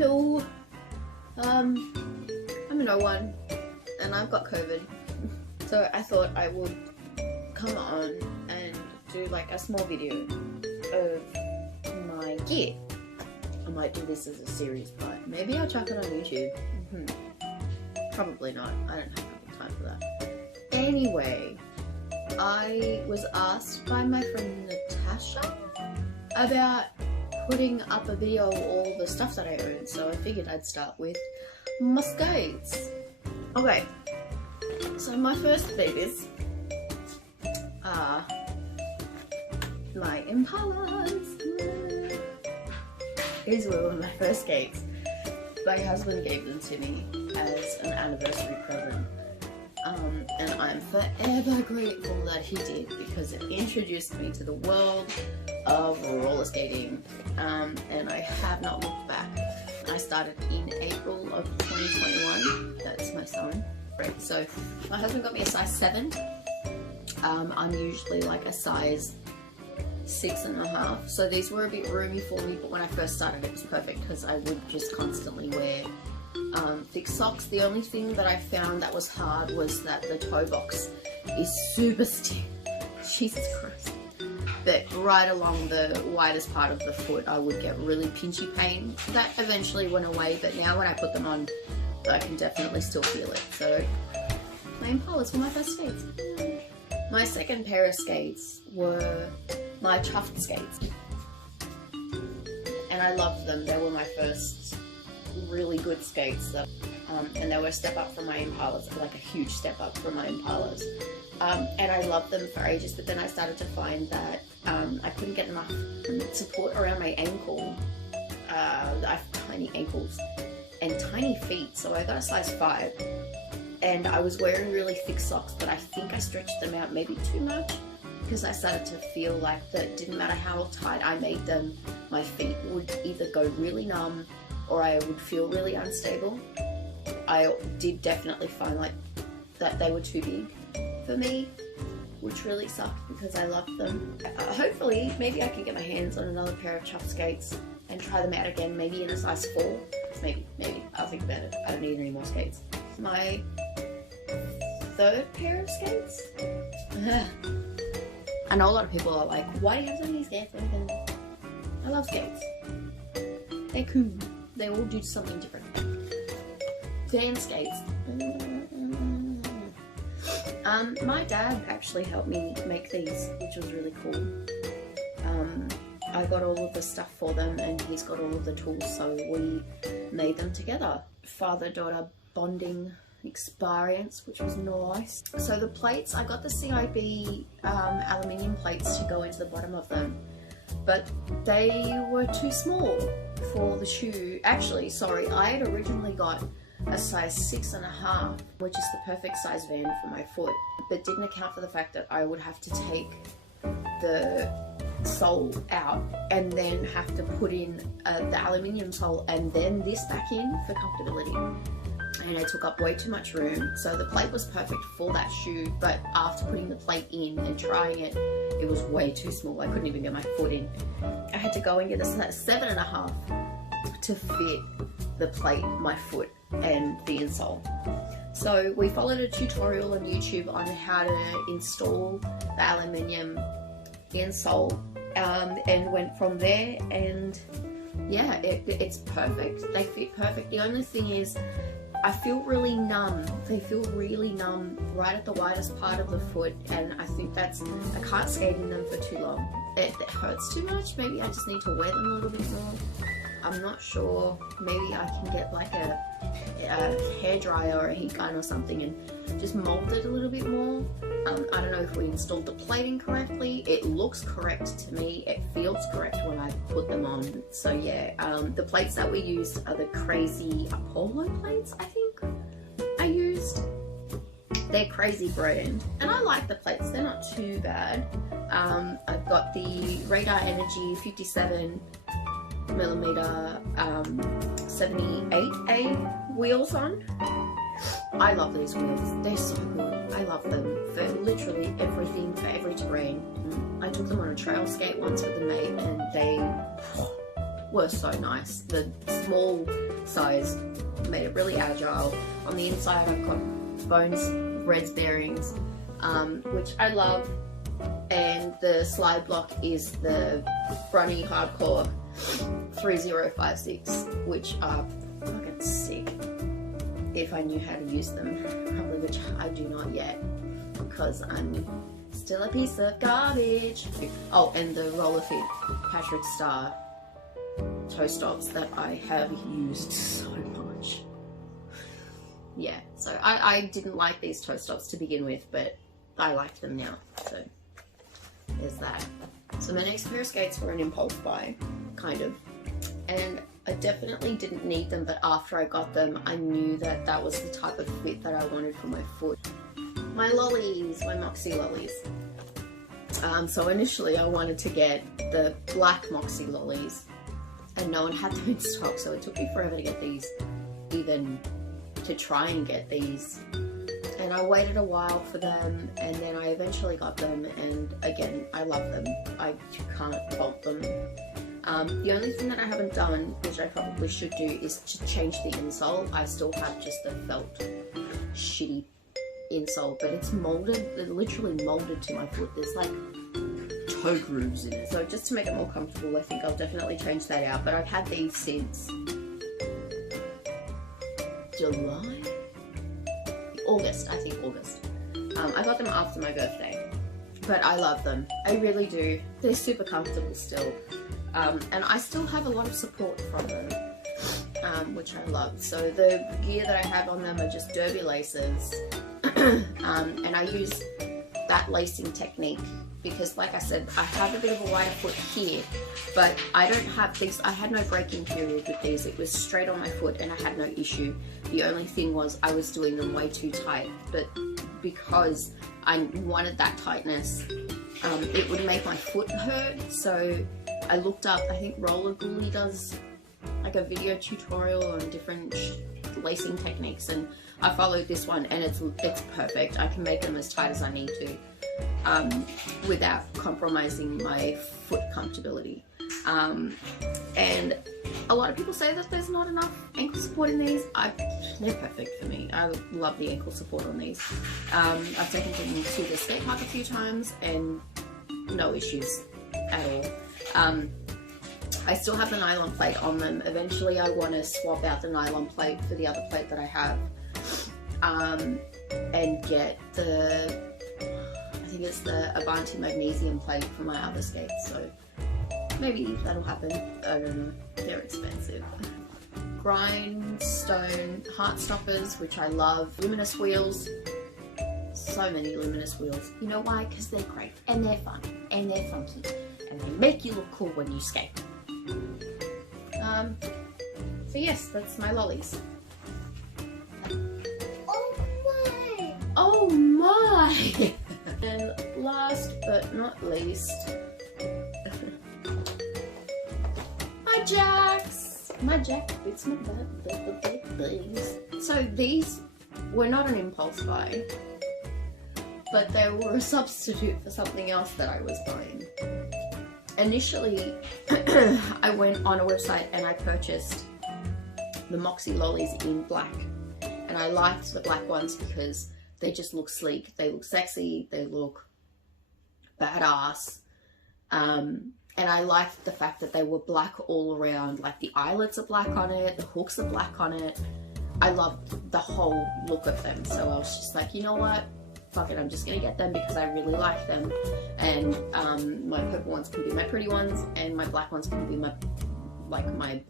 Hello, I'm no one and I've got COVID, so I thought I would come on and do like a small video of my gear. I might do this as a series, but maybe I'll chuck it on YouTube. Probably not, I don't have time for that. Anyway, I was asked by my friend Natasha about putting up a video of all the stuff that I own, so I figured I'd start with my skates. Okay, so my first babies are my impalas. These were my first skates. My husband gave them to me as an anniversary present. And I'm forever grateful that he did, because it introduced me to the world of roller skating, and I have not looked back. I started in April of 2021. That's my son. Right. So my husband got me a size 7. I'm usually like a size 6.5, so these were a bit roomy for me, but when I first started it was perfect because I would just constantly wear thick socks. The only thing that I found that was hard was that the toe box is super stiff. Jesus Christ. But right along the widest part of the foot I would get really pinchy pain. That eventually went away, but now when I put them on I can definitely still feel it. So my impalas were my first skates. My second pair of skates were my Chuffed skates, and I loved them. They were my first really good skates, and they were a step up from my impalas, like a huge step up from my impalas. And I loved them for ages, but then I started to find that I couldn't get enough support around my ankle. I have tiny ankles and tiny feet, so I got a size 5, and I was wearing really thick socks, but I think I stretched them out maybe too much, because I started to feel like that it didn't matter how tight I made them, my feet would either go really numb or I would feel really unstable. I did definitely find like that they were too big for me, which really sucked because I loved them. Hopefully, maybe I can get my hands on another pair of Chuffed skates and try them out again, maybe in a size 4. Maybe, I'll think about it. I don't need any more skates. My third pair of skates? I know a lot of people are like, why do you have so many skates? I love skates. They're cool. They all do something different. Fan skates. My dad actually helped me make these, which was really cool. I got all of the stuff for them and he's got all of the tools, so we made them together. Father-daughter bonding experience, which was nice. So the plates, I got the CIB aluminium plates to go into the bottom of them, but they were too small for the shoe. Actually, sorry, I had originally got a size 6.5, which is the perfect size Van for my foot, but didn't account for the fact that I would have to take the sole out and then have to put in the aluminium sole and then this back in for comfortability. And it took up way too much room, so the plate was perfect for that shoe, but after putting the plate in and trying it, it was way too small. I couldn't even get my foot in. I had to go and get a 7.5 to fit the plate, my foot, and the insole. So we followed a tutorial on YouTube on how to install the aluminium insole, and went from there, and yeah, it's perfect. They fit perfect. The only thing is I feel really numb. They feel really numb right at the widest part of the foot, and I think that's, I can't skate in them for too long. It hurts too much. Maybe I just need to wear them a little bit more. I'm not sure. Maybe I can get like a hairdryer or a heat gun or something and just mold it a little bit more. I don't know if we installed the plating correctly. It looks correct to me. It feels correct when I put them on. So yeah, the plates that we used are the crazy Apollo plates, I think I used. They're crazy brand, and I like the plates. They're not too bad. I've got the Radar Energy 57mm 78A wheels on. I love these wheels. They're so good. I love them for literally everything, for every terrain. I took them on a trail skate once with a mate, and were so nice. The small size made it really agile. On the inside I've got bones, reds bearings, which I love, and the slide block is the Brunny Hardcore 3056, which are fucking sick if I knew how to use them, probably, which I do not yet because I'm still a piece of garbage. Oh, and the Roller Fit Patrick Star toe stops that I have used so much. Yeah, so I didn't like these toe stops to begin with, but I like them now, so there's that. So my next pair of skates were an impulse buy, kind of, and I definitely didn't need them, but after I got them, I knew that that was the type of fit that I wanted for my foot. My lollies, my moxi-lollies. So initially I wanted to get the black moxi-lollies, and no one had them in stock, so it took me forever to get these, even to try and get these. And I waited a while for them, and then I eventually got them, and again, I love them. I can't fault them. The only thing that I haven't done, which I probably should do, is to change the insole. I still have just the felt shitty insole, but it's molded, literally molded to my foot. There's like toe grooves in it. So just to make it more comfortable, I think I'll definitely change that out. But I've had these since July? August, I think August. I got them after my birthday, but I love them. I really do. They're super comfortable still. And I still have a lot of support from them, which I love. So the gear that I have on them are just derby laces, and I use that lacing technique because, like I said, I have a bit of a wider foot here, but I don't have these. I had no break-in period with these. It was straight on my foot and I had no issue. The only thing was I was doing them way too tight, but because I wanted that tightness, it would make my foot hurt. So I looked up, I think Roller Gully does like a video tutorial on different lacing techniques, and I followed this one, and it's perfect. I can make them as tight as I need to without compromising my foot comfortability. And a lot of people say that there's not enough ankle support in these. They're perfect for me. I love the ankle support on these. I've taken them to the skate park a few times and no issues at all. I still have the nylon plate on them. Eventually I want to swap out the nylon plate for the other plate that I have, and get the, I think it's the Avanti magnesium plate for my other skates, so maybe that'll happen. I don't know, they're expensive. Grindstone heart stoppers, which I love. Luminous wheels, so many luminous wheels. You know why? Because they're great, and they're fun, and they're funky, and they make you look cool when you skate. So yes, that's my lollies. Oh my! Oh my! And last but not least, my jacks! My jackboots, my things. So these were not an impulse buy, but they were a substitute for something else that I was buying. Initially, I went on a website and I purchased the moxi-lollies in black, and I liked the black ones because they just look sleek, they look sexy, they look badass, and I liked the fact that they were black all around. Like the eyelets are black on it, the hooks are black on it. I loved the whole look of them, so I was just like, you know what, fuck it, I'm just gonna get them because I really like them, and my purple ones can be my pretty ones, and my black ones can be my, like, my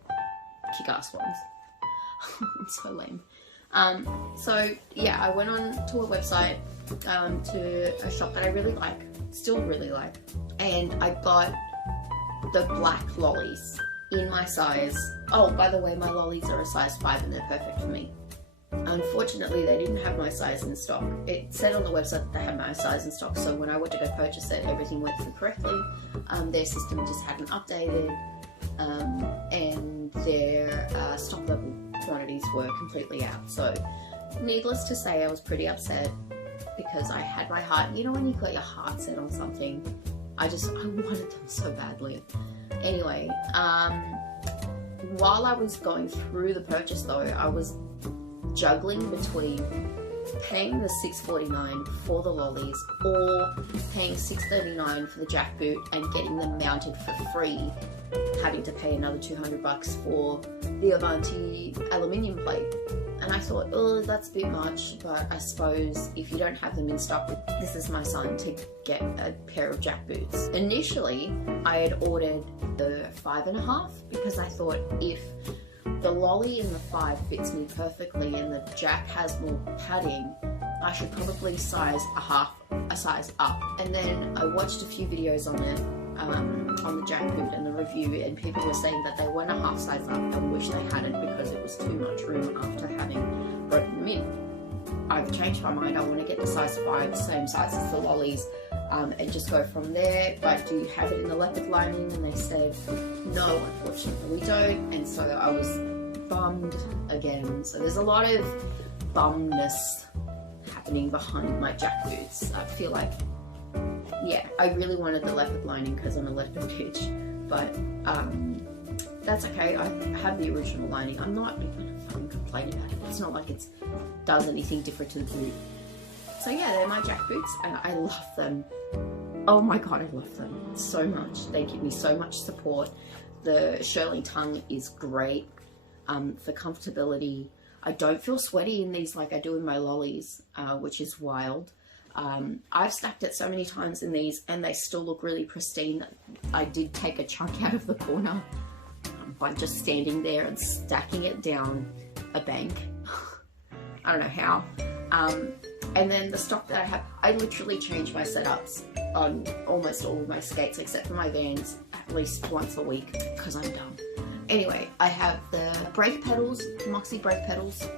kick-ass ones. I'm so lame. So yeah, I went on to a website, to a shop that I really like, still really like, and I got the black lollies in my size. Oh, by the way, my lollies are a size 5 and they're perfect for me. Unfortunately, they didn't have my size in stock. It said on the website that they had my size in stock, so when I went to go purchase it, everything went through correctly. Their system just hadn't updated, and their stock level quantities were completely out. So, needless to say, I was pretty upset because I had my heart, you know when you've got your heart set on something, I wanted them so badly. Anyway, while I was going through the purchase though, I was juggling between paying the $6.49 for the lollies or paying $6.39 for the jackboot and getting them mounted for free, having to pay another $200 for the Avanti aluminium plate. And I thought, oh, that's a bit much, but I suppose if you don't have them in stock, this is my sign to get a pair of jackboots. Initially, I had ordered the 5.5 because I thought if the lolly in the 5 fits me perfectly and the jack has more padding, I should probably size a size up. And then I watched a few videos on it, on the jackboot and the review, and people were saying that they went a half size up and wish they hadn't because it was too much room after having broken them in. I've changed my mind. I want to get the size 5, same size as the lollies, and just go from there. But do you have it in the leopard lining? And they said no, unfortunately we don't. And so I was bummed again. So there's a lot of bumness happening behind my jackboots. I feel like, yeah, I really wanted the leopard lining because I'm a leopard bitch, but that's okay. I have the original lining. I'm not even fucking complaining about it. It's not like it does anything different to the boot. So yeah, they're my jackboots and I love them. Oh my god, I love them so much. They give me so much support. The Shirley tongue is great for comfortability. I don't feel sweaty in these like I do in my lollies, which is wild. I've stacked it so many times in these and they still look really pristine. I did take a chunk out of the corner by just standing there and stacking it down a bank. I don't know how. And then the stock that I have, I literally change my setups on almost all of my skates except for my Vans at least once a week because I'm dumb. Anyway, I have the brake pedals, Moxi brake pedals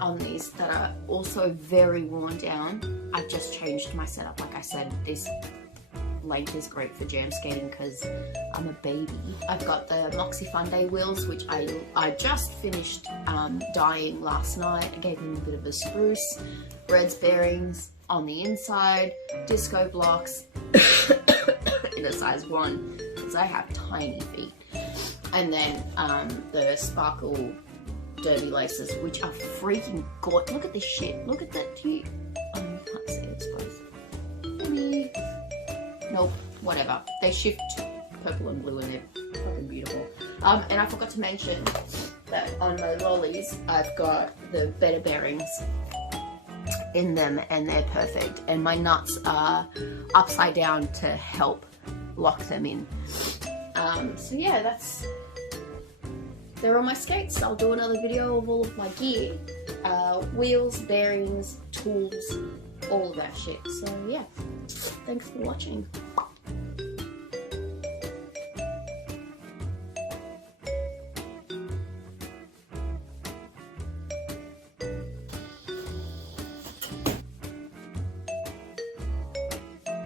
on these that are also very worn down. I've just changed my setup. Like I said, this length is great for jam skating because I'm a baby. I've got the Moxi Fun Day wheels, which I just finished dyeing last night. I gave them a bit of a spruce. Reds bearings on the inside, disco blocks in a size 1 because I have tiny feet. And then the sparkle derby laces, which are freaking gorgeous. Look at this shit. Look at that. You can't see it, I suppose. Nope. Whatever. They shift purple and blue and they're fucking beautiful. And I forgot to mention that on my lollies, I've got the better bearings in them and they're perfect. And my nuts are upside down to help lock them in. So yeah, they're on my skates. I'll do another video of all of my gear. Wheels, bearings, tools, all of that shit. So yeah, thanks for watching.